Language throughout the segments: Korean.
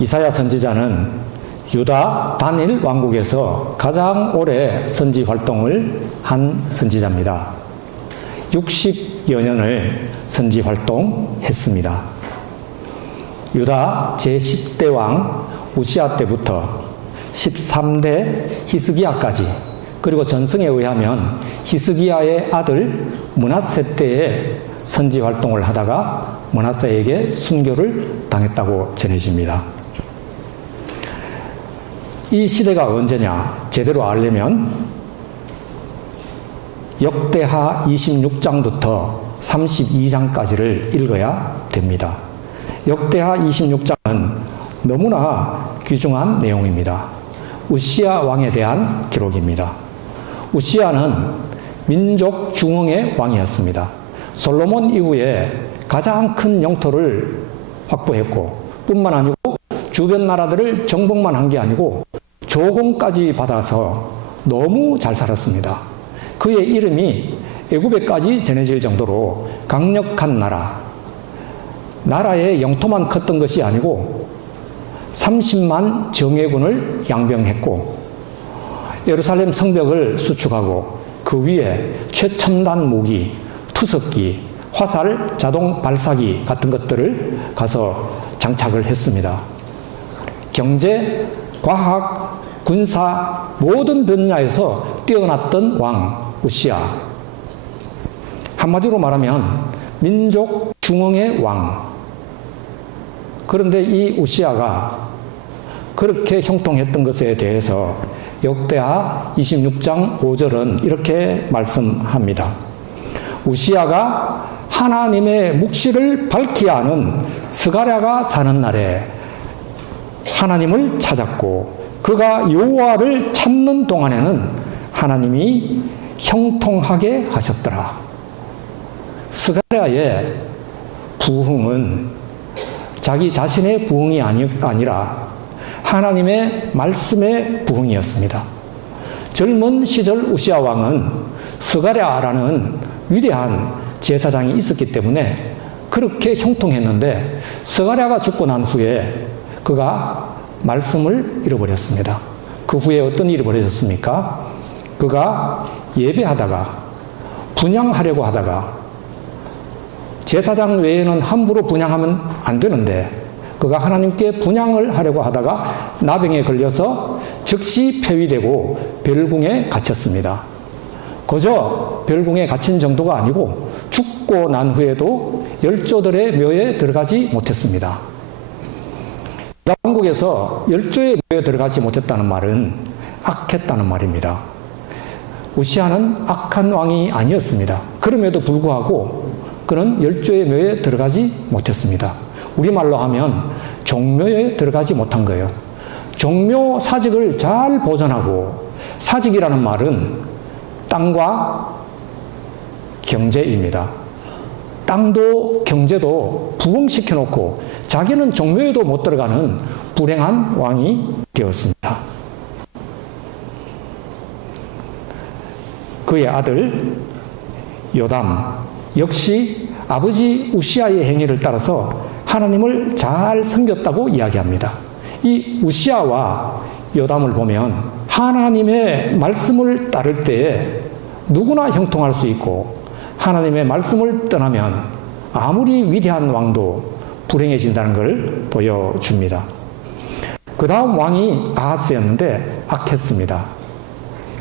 이사야 선지자는 유다 단일 왕국에서 가장 오래 선지 활동을 한 선지자입니다. 60여 년을 선지 활동했습니다. 유다 제10대 왕 우시야 때부터 13대 히스기야까지, 그리고 전승에 의하면 히스기야의 아들 므낫세 때에 선지 활동을 하다가 므낫세에게 순교를 당했다고 전해집니다. 이 시대가 언제냐 제대로 알려면 역대하 26장부터 32장까지를 읽어야 됩니다. 역대하 26장은 너무나 귀중한 내용입니다. 우시야 왕에 대한 기록입니다. 우시야는 민족 중흥의 왕이었습니다. 솔로몬 이후에 가장 큰 영토를 확보했고, 뿐만 아니고 주변 나라들을 정복만 한 게 아니고 조공까지 받아서 너무 잘 살았습니다. 그의 이름이 애굽에까지 전해질 정도로 강력한 나라의 영토만 컸던 것이 아니고 30만 정예군을 양병했고, 예루살렘 성벽을 수축하고 그 위에 최첨단 무기, 투석기, 화살, 자동 발사기 같은 것들을 가서 장착을 했습니다. 경제, 과학, 군사 모든 분야에서 뛰어났던 왕 우시야. 한마디로 말하면 민족 중흥의 왕. 그런데 이 우시야가 그렇게 형통했던 것에 대해서 역대하 26장 5절은 이렇게 말씀합니다. 우시야가 하나님의 묵시를 밝히 아는 스가랴가 사는 날에 하나님을 찾았고, 그가 여호와를 찾는 동안에는 하나님이 형통하게 하셨더라. 스가랴의 부흥은 자기 자신의 부흥이 아니라 하나님의 말씀의 부흥이었습니다. 젊은 시절 우시야 왕은 스가랴라는 위대한 제사장이 있었기 때문에 그렇게 형통했는데, 스가랴가 죽고 난 후에 그가 말씀을 잃어버렸습니다. 그 후에 어떤 일이 벌어졌습니까? 그가 예배하다가, 분향하려고 하다가, 제사장 외에는 함부로 분향하면 안 되는데 그가 하나님께 분향을 하려고 하다가 나병에 걸려서 즉시 폐위되고 별궁에 gat혔습니다. 그저 별궁에 갇힌 정도가 아니고 죽고 난 후에도 열조들의 묘에 들어가지 못했습니다. 왕국에서 열조의 묘에 들어가지 못했다는 말은 악했다는 말입니다. 우시야는 악한 왕이 아니었습니다. 그럼에도 불구하고 그는 열조의 묘에 들어가지 못했습니다. 우리말로 하면 종묘에 들어가지 못한 거예요. 종묘 사직을 잘 보존하고, 사직이라는 말은 땅과 경제입니다. 땅도 경제도 부흥시켜 놓고 자기는 종묘에도 못 들어가는 불행한 왕이 되었습니다. 그의 아들 요담 역시 아버지 우시야의 행위를 따라서 하나님을 잘 섬겼다고 이야기합니다. 이 우시야와 요담을 보면 하나님의 말씀을 따를 때에 누구나 형통할 수 있고, 하나님의 말씀을 떠나면 아무리 위대한 왕도 불행해진다는 걸 보여줍니다. 그 다음 왕이 아하스였는데 악했습니다.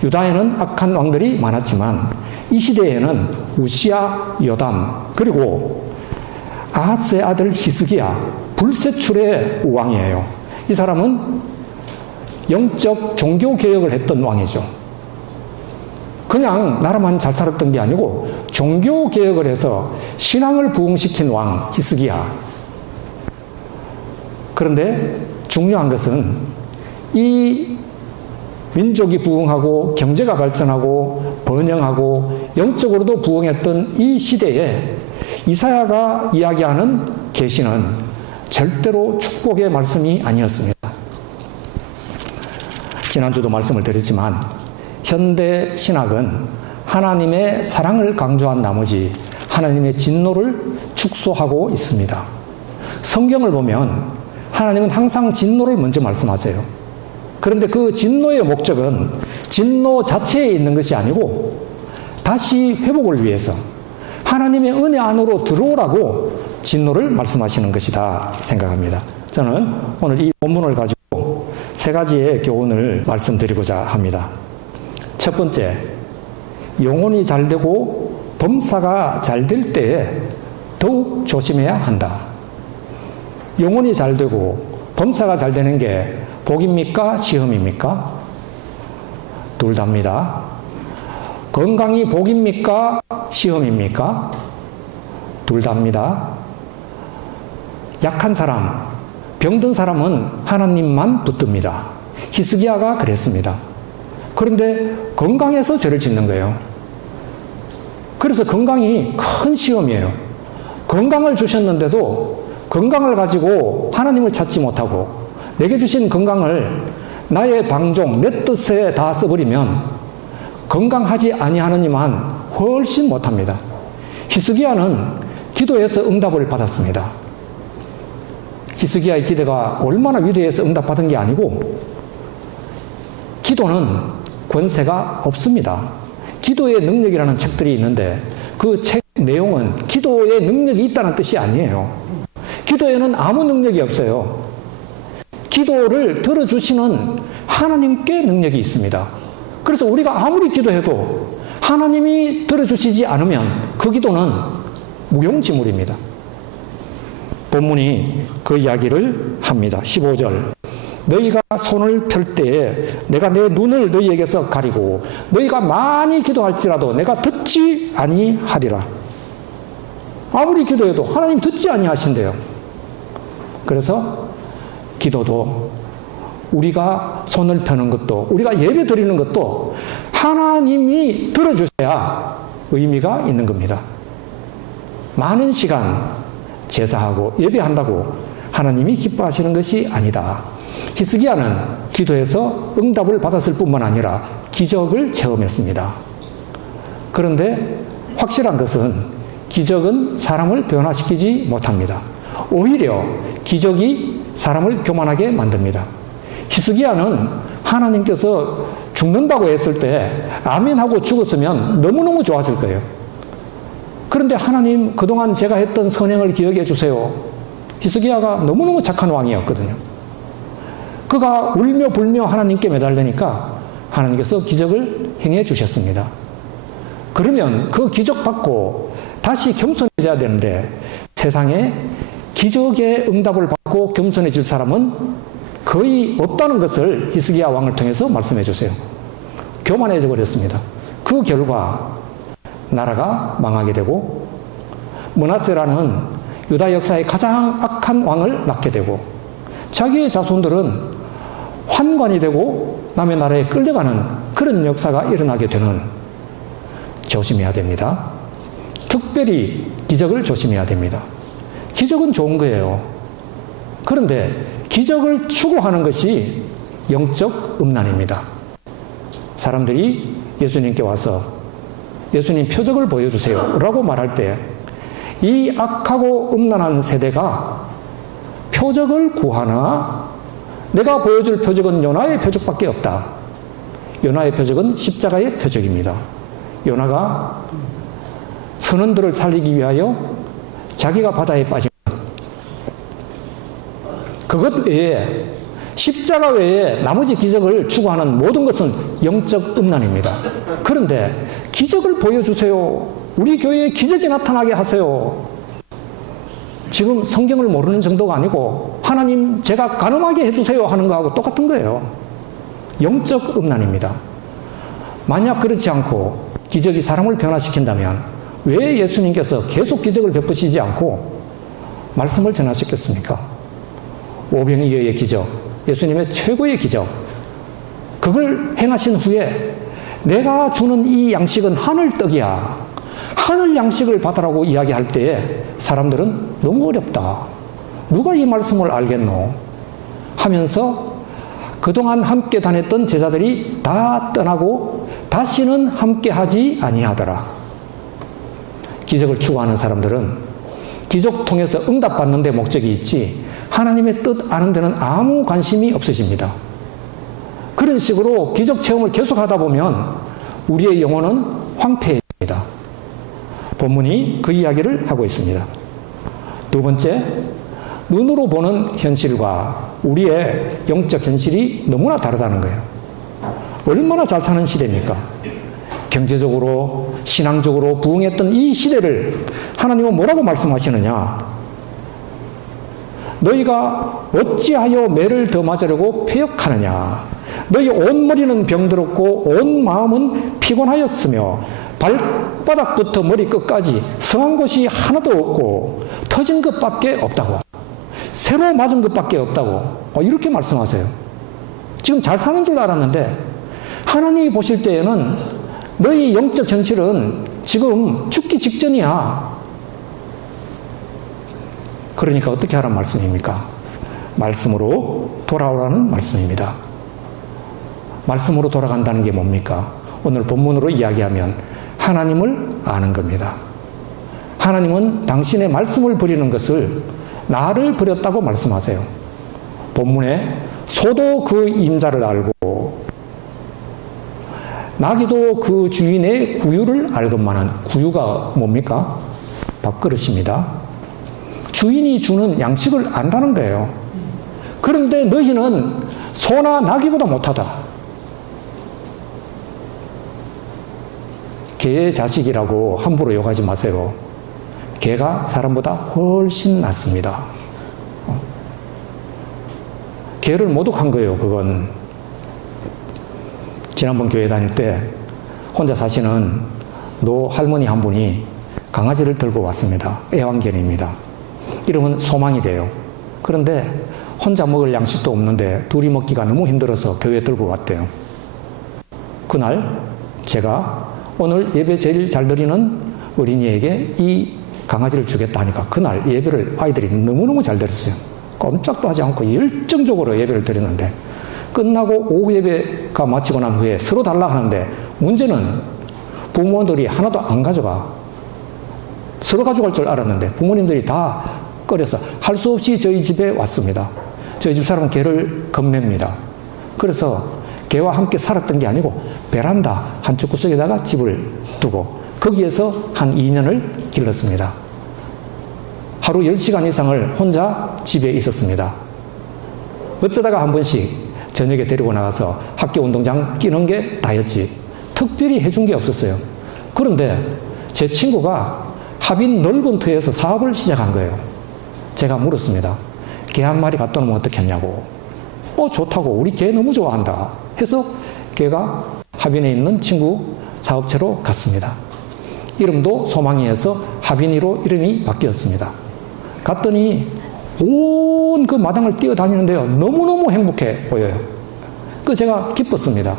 유다에는 악한 왕들이 많았지만 이 시대에는 우시야, 요담, 그리고 아하스의 아들 히스기야, 불세출의 왕이에요. 이 사람은 영적 종교 개혁을 했던 왕이죠. 그냥 나라만 잘 살았던 게 아니고 종교 개혁을 해서 신앙을 부흥시킨 왕 히스기야. 그런데 중요한 것은 이 민족이 부흥하고 경제가 발전하고 번영하고 영적으로도 부흥했던 이 시대에 이사야가 이야기하는 계시는 절대로 축복의 말씀이 아니었습니다. 지난주도 말씀을 드렸지만 현대 신학은 하나님의 사랑을 강조한 나머지 하나님의 진노를 축소하고 있습니다. 성경을 보면 하나님은 항상 진노를 먼저 말씀하세요. 그런데 그 진노의 목적은 진노 자체에 있는 것이 아니고 다시 회복을 위해서 하나님의 은혜 안으로 들어오라고 진노를 말씀하시는 것이다 생각합니다. 저는 오늘 이 본문을 가지고 세 가지의 교훈을 말씀드리고자 합니다. 첫 번째, 영혼이 잘 되고 범사가 잘 될 때에 더욱 조심해야 한다. 영혼이 잘 되고 범사가 잘 되는 게 복입니까? 시험입니까? 둘 다입니다. 건강이 복입니까? 시험입니까? 둘 다입니다. 약한 사람, 병든 사람은 하나님만 붙듭니다. 히스기야가 그랬습니다. 그런데 건강해서 죄를 짓는 거예요. 그래서 건강이 큰 시험이에요. 건강을 주셨는데도 건강을 가지고 하나님을 찾지 못하고 내게 주신 건강을 나의 방종, 내 뜻에 다 써버리면 건강하지 아니하느니만 훨씬 못합니다. 히스기야는 기도해서 응답을 받았습니다. 히스기야의 기도가 얼마나 위대해서 응답받은 게 아니고 기도는 권세가 없습니다. 기도의 능력이라는 책들이 있는데 그 책 내용은 기도의 능력이 있다는 뜻이 아니에요. 기도에는 아무 능력이 없어요. 기도를 들어주시는 하나님께 능력이 있습니다. 그래서 우리가 아무리 기도해도 하나님이 들어주시지 않으면 그 기도는 무용지물입니다. 본문이 그 이야기를 합니다. 15절. 너희가 손을 펼 때에 내가 내 눈을 너희에게서 가리고 너희가 많이 기도할지라도 내가 듣지 아니하리라. 아무리 기도해도 하나님 듣지 아니하신대요. 그래서 기도도 우리가 손을 펴는 것도 우리가 예배 드리는 것도 하나님이 들어주셔야 의미가 있는 겁니다. 많은 시간 제사하고 예배한다고 하나님이 기뻐하시는 것이 아니다. 히스기야는 기도해서 응답을 받았을 뿐만 아니라 기적을 체험했습니다. 그런데 확실한 것은 기적은 사람을 변화시키지 못합니다. 오히려 기적이 사람을 교만하게 만듭니다. 히스기야는 하나님께서 죽는다고 했을 때 아멘하고 죽었으면 너무너무 좋았을 거예요. 그런데 하나님 그동안 제가 했던 선행을 기억해 주세요. 히스기야가 너무너무 착한 왕이었거든요. 그가 울며 불며 하나님께 매달리니까 하나님께서 기적을 행해 주셨습니다. 그러면 그 기적 받고 다시 겸손해져야 되는데 세상에 기적의 응답을 받고 겸손해질 사람은 거의 없다는 것을 히스기야 왕을 통해서 말씀해 주세요. 교만해져 버렸습니다. 그 결과 나라가 망하게 되고 므낫세라는 유다 역사의 가장 악한 왕을 낳게 되고 자기의 자손들은 환관이 되고 남의 나라에 끌려가는 그런 역사가 일어나게 되는 조심해야 됩니다. 특별히 기적을 조심해야 됩니다. 기적은 좋은 거예요. 그런데 기적을 추구하는 것이 영적 음란입니다. 사람들이 예수님께 와서 예수님 표적을 보여주세요 라고 말할 때 이 악하고 음란한 세대가 표적을 구하나 내가 보여줄 표적은 요나의 표적밖에 없다. 요나의 표적은 십자가의 표적입니다. 요나가 선원들을 살리기 위하여 자기가 바다에 빠진 것. 그것 외에 십자가 외에 나머지 기적을 추구하는 모든 것은 영적 음란입니다. 그런데 기적을 보여주세요. 우리 교회에 기적이 나타나게 하세요. 지금 성경을 모르는 정도가 아니고 하나님 제가 가늠하게 해주세요 하는 거하고 똑같은 거예요. 영적 음란입니다. 만약 그렇지 않고 기적이 사람을 변화시킨다면 왜 예수님께서 계속 기적을 베푸시지 않고 말씀을 전하셨겠습니까? 오병이어의 기적, 예수님의 최고의 기적, 그걸 행하신 후에 내가 주는 이 양식은 하늘 떡이야. 하늘 양식을 받으라고 이야기할 때에 사람들은 너무 어렵다. 누가 이 말씀을 알겠노? 하면서 그동안 함께 다녔던 제자들이 다 떠나고 다시는 함께 하지 아니하더라. 기적을 추구하는 사람들은 기적 통해서 응답받는 데 목적이 있지 하나님의 뜻 아는 데는 아무 관심이 없으십니다. 그런 식으로 기적 체험을 계속하다 보면 우리의 영혼은 황폐해집니다. 본문이 그 이야기를 하고 있습니다. 두 번째, 눈으로 보는 현실과 우리의 영적 현실이 너무나 다르다는 거예요. 얼마나 잘 사는 시대입니까? 경제적으로, 신앙적으로 부흥했던 이 시대를 하나님은 뭐라고 말씀하시느냐? 너희가 어찌하여 매를 더 맞으려고 패역하느냐? 너희 온 머리는 병들었고 온 마음은 피곤하였으며 발바닥부터 머리끝까지 성한 곳이 하나도 없고 터진 것밖에 없다고. 새로 맞은 것밖에 없다고. 이렇게 말씀하세요. 지금 잘 사는 줄 알았는데 하나님이 보실 때에는 너희 영적 현실은 지금 죽기 직전이야. 그러니까 어떻게 하라는 말씀입니까? 말씀으로 돌아오라는 말씀입니다. 말씀으로 돌아간다는 게 뭡니까? 오늘 본문으로 이야기하면 하나님을 아는 겁니다. 하나님은 당신의 말씀을 버리는 것을 나를 버렸다고 말씀하세요. 본문에 소도 그 임자를 알고 나귀도 그 주인의 구유를 알건만은, 구유가 뭡니까? 밥그릇입니다. 주인이 주는 양식을 안다는 거예요. 그런데 너희는 소나 나귀보다 못하다. 개의 자식이라고 함부로 욕하지 마세요. 개가 사람보다 훨씬 낫습니다. 개를 모독한 거예요, 그건. 지난번 교회 다닐 때 혼자 사시는 노 할머니 한 분이 강아지를 들고 왔습니다. 애완견입니다. 이러면 소망이 돼요. 그런데 혼자 먹을 양식도 없는데 둘이 먹기가 너무 힘들어서 교회에 들고 왔대요. 그날 제가 오늘 예배 제일 잘 드리는 어린이에게 이 강아지를 주겠다 하니까 그날 예배를 아이들이 너무너무 잘 드렸어요. 꼼짝도 하지 않고 열정적으로 예배를 드렸는데 끝나고 오후 예배가 마치고 난 후에 서로 달라 하는데 문제는 부모들이 하나도 안 가져가. 서로 가져갈 줄 알았는데 부모님들이 다 꺼려서 할 수 없이 저희 집에 왔습니다. 저희 집 사람은 개를 겁냅니다. 그래서 개와 함께 살았던 게 아니고 베란다 한쪽 구석에다가 집을 두고 거기에서 한 2년을 길렀습니다. 하루 10시간 이상을 혼자 집에 있었습니다. 어쩌다가 한 번씩 저녁에 데리고 나가서 학교 운동장 끼는 게 다였지 특별히 해준 게 없었어요. 그런데 제 친구가 하빈 넓은 터에서 사업을 시작한 거예요. 제가 물었습니다. 개 한 마리 갖다 놓으면 어떻겠냐고. 좋다고. 우리 개 너무 좋아한다. 해서 개가 하빈에 있는 친구 사업체로 갔습니다. 이름도 소망이에서 하빈이로 이름이 바뀌었습니다. 갔더니 온 그 마당을 뛰어다니는데요. 너무너무 행복해 보여요. 그래서 제가 기뻤습니다.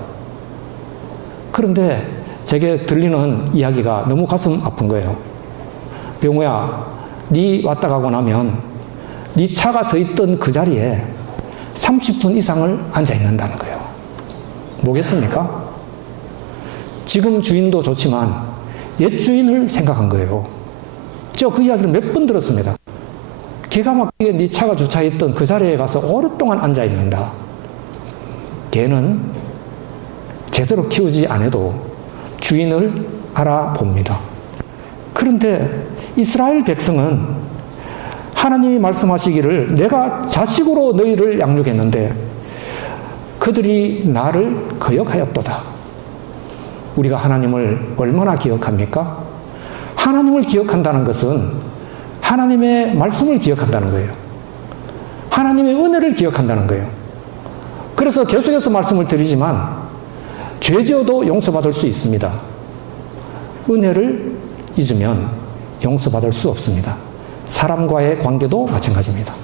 그런데 제게 들리는 이야기가 너무 가슴 아픈 거예요. 병우야, 네 왔다 가고 나면 네 차가 서 있던 그 자리에 30분 이상을 앉아 있는다는 거예요. 뭐겠습니까? 지금 주인도 좋지만 옛 주인을 생각한 거예요. 저 그 이야기를 몇 번 들었습니다. 기가 막히게 네 차가 주차했던 그 자리에 가서 오랫동안 앉아 있는다. 개는 제대로 키우지 않아도 주인을 알아봅니다. 그런데 이스라엘 백성은 하나님이 말씀하시기를 내가 자식으로 너희를 양육했는데 그들이 나를 거역하였도다. 우리가 하나님을 얼마나 기억합니까? 하나님을 기억한다는 것은 하나님의 말씀을 기억한다는 거예요. 하나님의 은혜를 기억한다는 거예요. 그래서 계속해서 말씀을 드리지만 죄 지어도 용서받을 수 있습니다. 은혜를 잊으면 용서받을 수 없습니다. 사람과의 관계도 마찬가지입니다.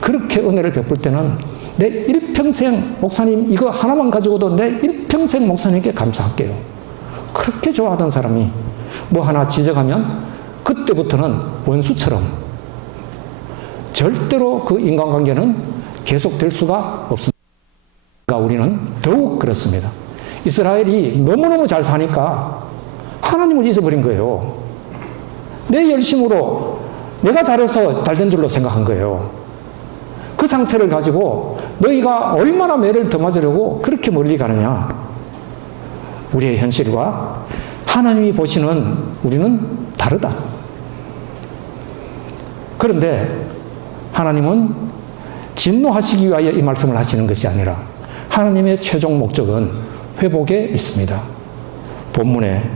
그렇게 은혜를 베풀 때는 내 일평생 목사님 이거 하나만 가지고도 내 일평생 목사님께 감사할게요. 그렇게 좋아하던 사람이 뭐 하나 지적하면 그때부터는 원수처럼 절대로 그 인간관계는 계속될 수가 없습니다. 우리는 더욱 그렇습니다. 이스라엘이 너무너무 잘 사니까 하나님을 잊어버린 거예요. 내 열심으로 내가 잘해서 잘된 줄로 생각한 거예요. 그 상태를 가지고 너희가 얼마나 매를 더 맞으려고 그렇게 멀리 가느냐. 우리의 현실과 하나님이 보시는 우리는 다르다. 그런데 하나님은 진노하시기 위하여 이 말씀을 하시는 것이 아니라 하나님의 최종 목적은 회복에 있습니다. 본문에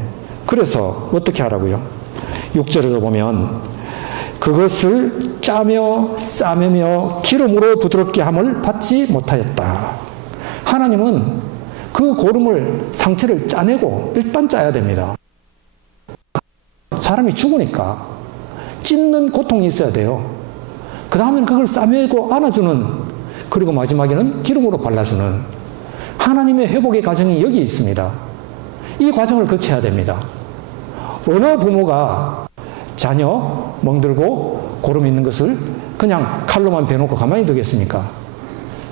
그래서 어떻게 하라고요? 6절에도 보면 그것을 짜며 싸매며 기름으로 부드럽게 함을 받지 못하였다. 하나님은 그 고름을 상처를 짜내고 일단 짜야 됩니다. 사람이 죽으니까 찢는 고통이 있어야 돼요. 그 다음에는 그걸 싸매고 안아주는, 그리고 마지막에는 기름으로 발라주는 하나님의 회복의 과정이 여기 있습니다. 이 과정을 거쳐야 됩니다. 어느 부모가 자녀 멍들고 고름 있는 것을 그냥 칼로만 베놓고 가만히 두겠습니까?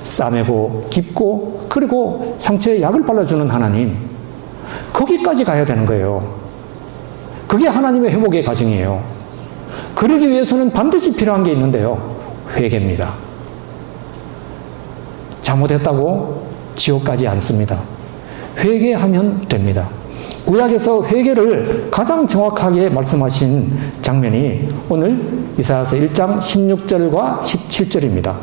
싸매고 깁고 그리고 상처에 약을 발라주는 하나님, 거기까지 가야 되는 거예요. 그게 하나님의 회복의 과정이에요. 그러기 위해서는 반드시 필요한 게 있는데요. 회개입니다. 잘못했다고 지옥 가지 않습니다. 회개하면 됩니다. 구약에서 회개를 가장 정확하게 말씀하신 장면이 오늘 이사야서 1장 16절과 17절입니다.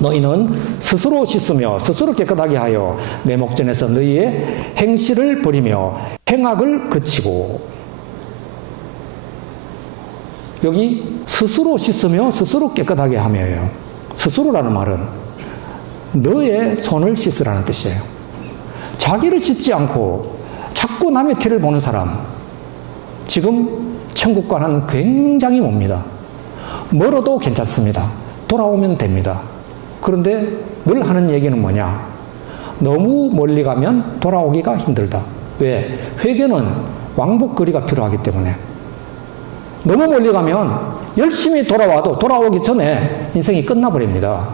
너희는 스스로 씻으며 스스로 깨끗하게 하여 내 목전에서 너희의 행실을 버리며 행악을 그치고. 여기 스스로 씻으며 스스로 깨끗하게 하며요. 스스로라는 말은 너의 손을 씻으라는 뜻이에요. 자기를 씻지 않고 자꾸 남의 티를 보는 사람, 지금 천국과는 굉장히 멉니다. 멀어도 괜찮습니다. 돌아오면 됩니다. 그런데 늘 하는 얘기는 뭐냐? 너무 멀리 가면 돌아오기가 힘들다. 왜? 회개는 왕복거리가 필요하기 때문에. 너무 멀리 가면 열심히 돌아와도 돌아오기 전에 인생이 끝나버립니다.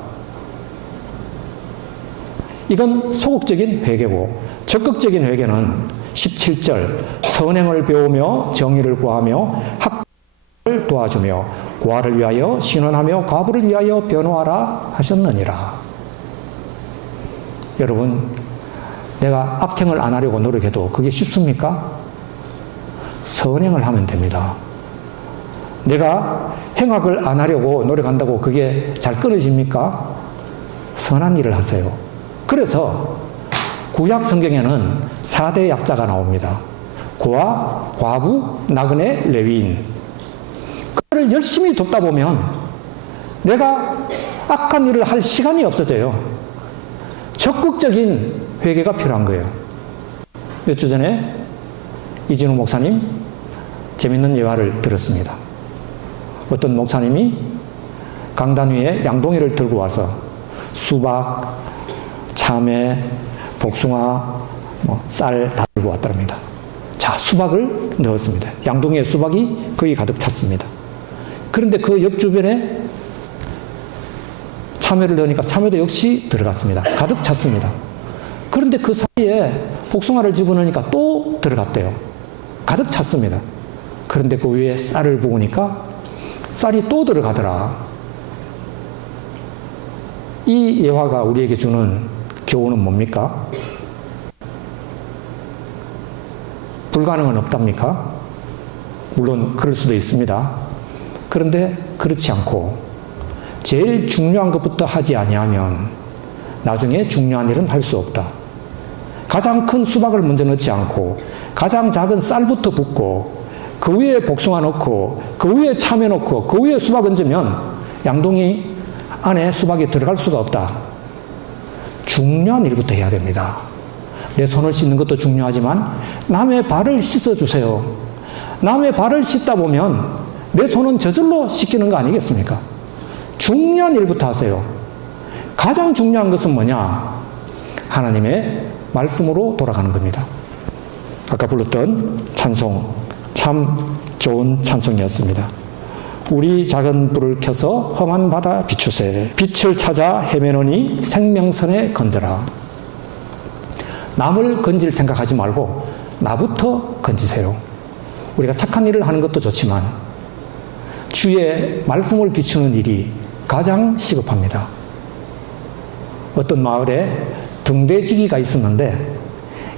이건 소극적인 회개고, 적극적인 회개는 17절 선행을 배우며 정의를 구하며 학을 도와주며 고아를 위하여 신원하며 과부를 위하여 변호하라 하셨느니라. 여러분, 내가 악행을 안 하려고 노력해도 그게 쉽습니까? 선행을 하면 됩니다. 내가 행악을 안 하려고 노력한다고 그게 잘 끊어집니까? 선한 일을 하세요. 그래서 구약 성경에는 4대 약자가 나옵니다. 고아, 과부, 나그네, 레위인. 그를 열심히 돕다 보면 내가 악한 일을 할 시간이 없어져요. 적극적인 회개가 필요한 거예요. 몇 주 전에 이진우 목사님 재밌는 예화를 들었습니다. 어떤 목사님이 강단 위에 양동이를 들고 와서 수박, 참외, 복숭아, 쌀 다 들고 왔답니다. 자, 수박을 넣었습니다. 양동이에 수박이 거의 가득 찼습니다. 그런데 그 옆 주변에 참외를 넣으니까 참외도 역시 들어갔습니다. 가득 찼습니다. 그런데 그 사이에 복숭아를 집어넣으니까 또 들어갔대요. 가득 찼습니다. 그런데 그 위에 쌀을 부으니까 쌀이 또 들어가더라. 이 예화가 우리에게 주는 교훈은 뭡니까? 불가능은 없답니까? 물론 그럴 수도 있습니다. 그런데 그렇지 않고 제일 중요한 것부터 하지 아니하면 나중에 중요한 일은 할 수 없다. 가장 큰 수박을 먼저 넣지 않고 가장 작은 쌀부터 붓고 그 위에 복숭아 넣고 그 위에 참외 넣고 그 위에 수박 얹으면 양동이 안에 수박이 들어갈 수가 없다. 중요한 일부터 해야 됩니다. 내 손을 씻는 것도 중요하지만 남의 발을 씻어주세요. 남의 발을 씻다 보면 내 손은 저절로 씻기는 거 아니겠습니까? 중요한 일부터 하세요. 가장 중요한 것은 뭐냐? 하나님의 말씀으로 돌아가는 겁니다. 아까 불렀던 찬송, 참 좋은 찬송이었습니다. 우리 작은 불을 켜서 험한 바다 비추세. 빛을 찾아 헤매노니 생명선에 건져라. 남을 건질 생각하지 말고 나부터 건지세요. 우리가 착한 일을 하는 것도 좋지만 주의 말씀을 비추는 일이 가장 시급합니다. 어떤 마을에 등대지기가 있었는데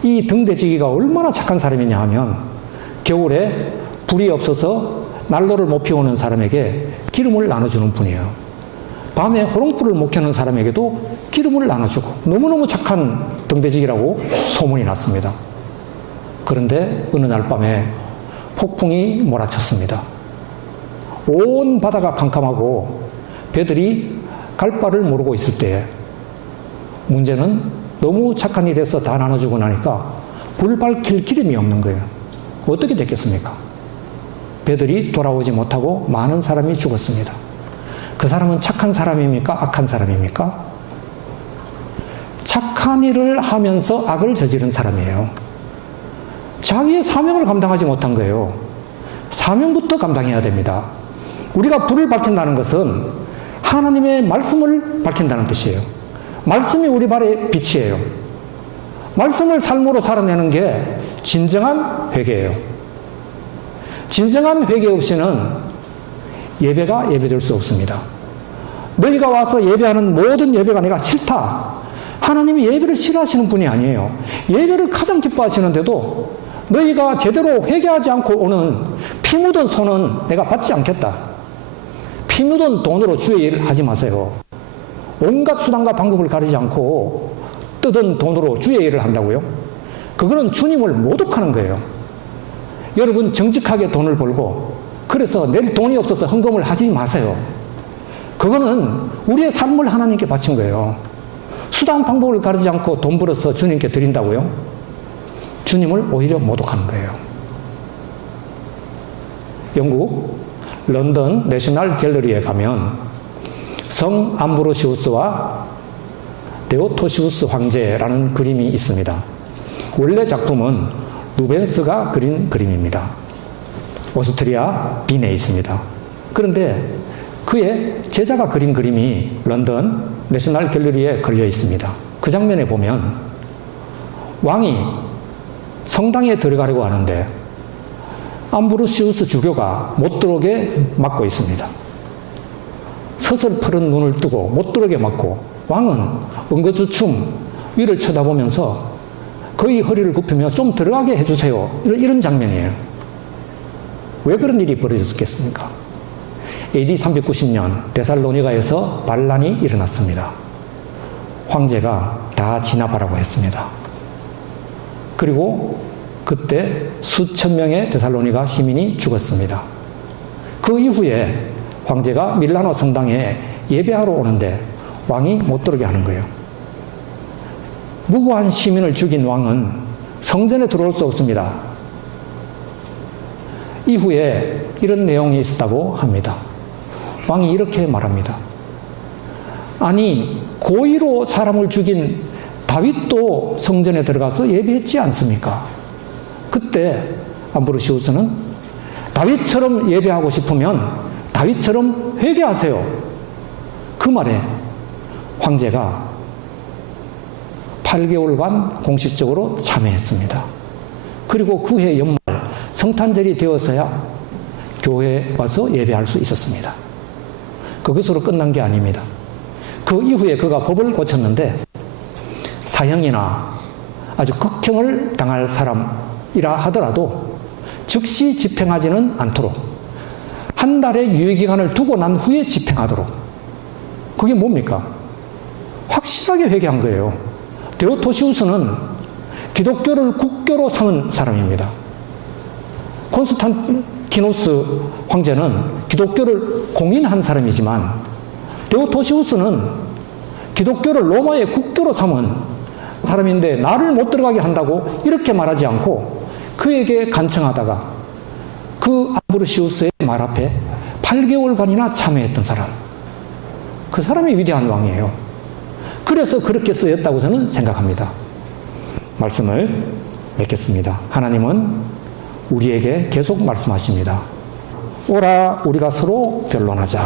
이 등대지기가 얼마나 착한 사람이냐 하면 겨울에 불이 없어서 난로를 못 피우는 사람에게 기름을 나눠주는 분이에요. 밤에 호롱불을 못 켜는 사람에게도 기름을 나눠주고 너무너무 착한 등대지기라고 소문이 났습니다. 그런데 어느 날 밤에 폭풍이 몰아쳤습니다. 온 바다가 캄캄하고 배들이 갈 바를 모르고 있을 때에 문제는 너무 착한 일에 서 다 나눠주고 나니까 불 밝힐 기름이 없는 거예요. 어떻게 됐겠습니까? 배들이 돌아오지 못하고 많은 사람이 죽었습니다. 그 사람은 착한 사람입니까? 악한 사람입니까? 착한 일을 하면서 악을 저지른 사람이에요. 자기의 사명을 감당하지 못한 거예요. 사명부터 감당해야 됩니다. 우리가 불을 밝힌다는 것은 하나님의 말씀을 밝힌다는 뜻이에요. 말씀이 우리 발의 빛이에요. 말씀을 삶으로 살아내는 게 진정한 회개예요. 진정한 회개 없이는 예배가 예배될 수 없습니다. 너희가 와서 예배하는 모든 예배가 내가 싫다. 하나님이 예배를 싫어하시는 분이 아니에요. 예배를 가장 기뻐하시는데도 너희가 제대로 회개하지 않고 오는 피 묻은 손은 내가 받지 않겠다. 피 묻은 돈으로 주의 일을 하지 마세요. 온갖 수단과 방법을 가리지 않고 뜯은 돈으로 주의 일을 한다고요? 그거는 주님을 모독하는 거예요. 여러분 정직하게 돈을 벌고 그래서 내일 돈이 없어서 헌금을 하지 마세요. 그거는 우리의 삶을 하나님께 바친 거예요. 수단 방법을 가리지 않고 돈 벌어서 주님께 드린다고요? 주님을 오히려 모독하는 거예요. 영국 런던 내셔널 갤러리에 가면 성 암브로시우스와 데오토시우스 황제라는 그림이 있습니다. 원래 작품은 루벤스가 그린 그림입니다. 오스트리아 빈에 있습니다. 그런데 그의 제자가 그린 그림이 런던 내셔널 갤러리에 걸려 있습니다. 그 장면에 보면 왕이 성당에 들어가려고 하는데 암브로시우스 주교가 못 들어오게 막고 있습니다. 서슬 푸른 눈을 뜨고 못 들어오게 막고 왕은 엉거주춤 위를 쳐다보면서 거의 허리를 굽히며 좀 들어가게 해주세요. 이런 장면이에요. 왜 그런 일이 벌어졌겠습니까? AD 390년 데살로니가에서 반란이 일어났습니다. 황제가 다 진압하라고 했습니다. 그리고 그때 수천 명의 데살로니가 시민이 죽었습니다. 그 이후에 황제가 밀라노 성당에 예배하러 오는데 왕이 못 들어오게 하는 거예요. 무고한 시민을 죽인 왕은 성전에 들어올 수 없습니다. 이후에 이런 내용이 있었다고 합니다. 왕이 이렇게 말합니다. 아니, 고의로 사람을 죽인 다윗도 성전에 들어가서 예배했지 않습니까? 그때 암브로시우스는 다윗처럼 예배하고 싶으면 다윗처럼 회개하세요. 그 말에 황제가 8개월간 공식적으로 참여했습니다. 그리고 그해 연말 성탄절이 되어서야 교회에 와서 예배할 수 있었습니다. 그것으로 끝난 게 아닙니다. 그 이후에 그가 법을 고쳤는데 사형이나 아주 극형을 당할 사람이라 하더라도 즉시 집행하지는 않도록 한 달의 유예기간을 두고 난 후에 집행하도록. 그게 뭡니까? 확실하게 회개한 거예요. 데오토시우스는 기독교를 국교로 삼은 사람입니다. 콘스탄티노스 황제는 기독교를 공인한 사람이지만 데오토시우스는 기독교를 로마의 국교로 삼은 사람인데 나를 못 들어가게 한다고 이렇게 말하지 않고 그에게 간청하다가 그 암브로시우스의 말 앞에 8개월간이나 참여했던 사람. 그 사람이 위대한 왕이에요. 그래서 그렇게 쓰였다고 저는 생각합니다. 말씀을 맺겠습니다. 하나님은 우리에게 계속 말씀하십니다. 오라, 우리가 서로 변론하자.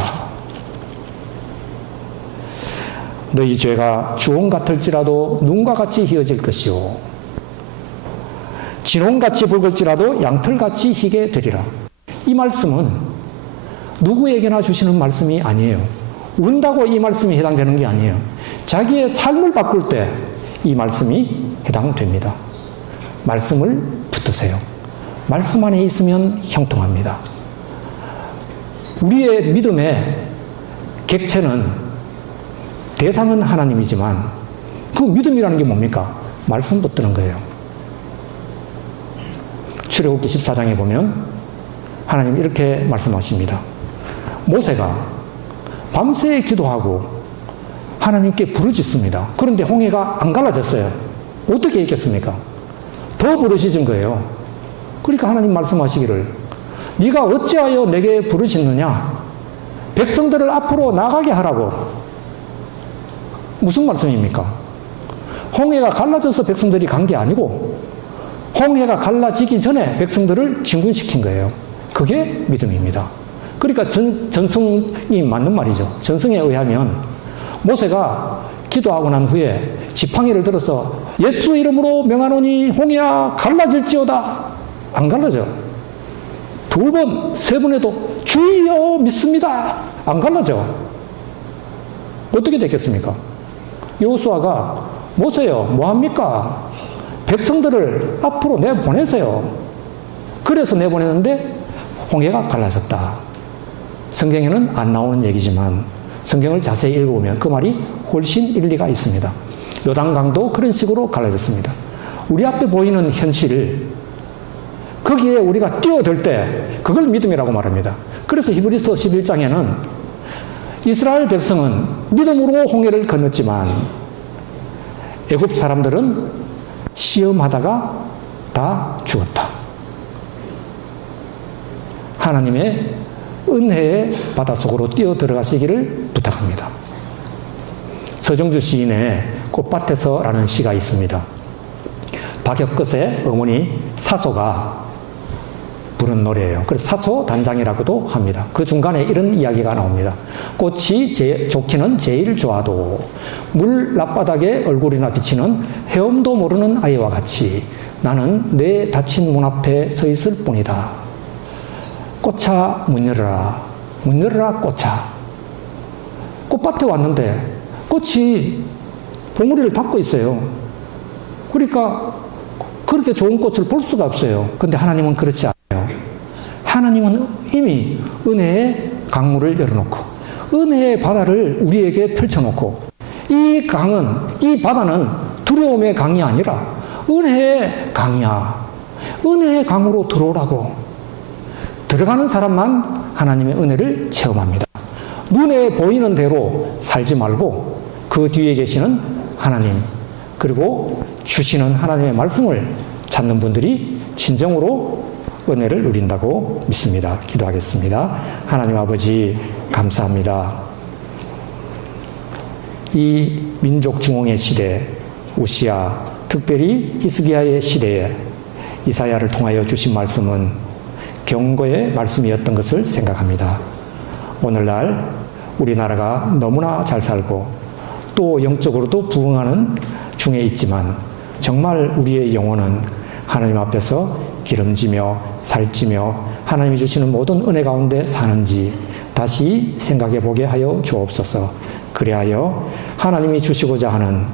너희 죄가 주홍 같을지라도 눈과 같이 희어질 것이요 진홍같이 붉을지라도 양털같이 희게 되리라. 이 말씀은 누구에게나 주시는 말씀이 아니에요. 운다고 이 말씀이 해당되는 게 아니에요. 자기의 삶을 바꿀 때 이 말씀이 해당됩니다. 말씀을 붙드세요. 말씀 안에 있으면 형통합니다. 우리의 믿음의 객체는 대상은 하나님이지만 그 믿음이라는 게 뭡니까? 말씀 붙드는 거예요. 출애굽기 14장에 보면 하나님이 이렇게 말씀하십니다. 모세가 밤새 기도하고 하나님께 부르짖습니다. 그런데 홍해가 안 갈라졌어요. 어떻게 했겠습니까? 더 부르짖은 거예요. 그러니까 하나님 말씀하시기를 네가 어찌하여 내게 부르짖느냐? 백성들을 앞으로 나가게 하라고. 무슨 말씀입니까? 홍해가 갈라져서 백성들이 간 게 아니고 홍해가 갈라지기 전에 백성들을 진군시킨 거예요. 그게 믿음입니다. 그러니까 전승이 맞는 말이죠. 전승에 의하면 모세가 기도하고 난 후에 지팡이를 들어서 예수 이름으로 명하노니 홍해야 갈라질지어다. 안 갈라져. 두 번, 세 번에도 주여 믿습니다. 안 갈라져. 어떻게 됐겠습니까? 여호수아가 모세요, 뭐합니까? 백성들을 앞으로 내보내세요. 그래서 내보내는데 홍해가 갈라졌다. 성경에는 안 나오는 얘기지만 성경을 자세히 읽어보면 그 말이 훨씬 일리가 있습니다. 요단강도 그런 식으로 갈라졌습니다. 우리 앞에 보이는 현실, 거기에 우리가 뛰어들 때 그걸 믿음이라고 말합니다. 그래서 히브리서 11장에는 이스라엘 백성은 믿음으로 홍해를 건넜지만 애굽 사람들은 시험하다가 다 죽었다. 하나님의 은혜의 바닷속으로 뛰어들어가시기를 부탁합니다. 서정주 시인의 꽃밭에서라는 시가 있습니다. 박혁것의 어머니 사소가 부른 노래예요. 그래서 사소 단장이라고도 합니다. 그 중간에 이런 이야기가 나옵니다. 꽃이 좋기는 제일 좋아도 물 앞바닥에 얼굴이나 비치는 헤엄도 모르는 아이와 같이 나는 내 닫힌 문 앞에 서 있을 뿐이다. 꽃아 문 열어라. 문 열어라 꽃아. 꽃밭에 왔는데 꽃이 봉우리를 닫고 있어요. 그러니까 그렇게 좋은 꽃을 볼 수가 없어요. 근데 하나님은 그렇지 않아요. 하나님은 이미 은혜의 강물을 열어놓고 은혜의 바다를 우리에게 펼쳐놓고 이 강은, 이 바다는 두려움의 강이 아니라 은혜의 강이야. 은혜의 강으로 들어오라고. 들어가는 사람만 하나님의 은혜를 체험합니다. 눈에 보이는 대로 살지 말고 그 뒤에 계시는 하나님, 그리고 주시는 하나님의 말씀을 찾는 분들이 진정으로 은혜를 누린다고 믿습니다. 기도하겠습니다. 하나님 아버지 감사합니다. 이 민족 중흥의 시대, 우시야, 특별히 히스기야의 시대에 이사야를 통하여 주신 말씀은 경고의 말씀이었던 것을 생각합니다. 오늘날 우리나라가 너무나 잘 살고 또 영적으로도 부흥하는 중에 있지만 정말 우리의 영혼은 하나님 앞에서 기름지며 살찌며 하나님이 주시는 모든 은혜 가운데 사는지 다시 생각해 보게 하여 주옵소서. 그리하여 하나님이 주시고자 하는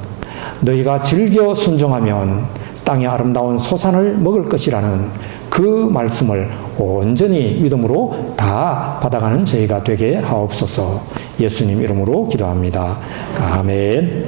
너희가 즐겨 순종하면 땅의 아름다운 소산을 먹을 것이라는 그 말씀을 온전히 믿음으로 다 받아가는 저희가 되게 하옵소서. 예수님 이름으로 기도합니다. 아멘.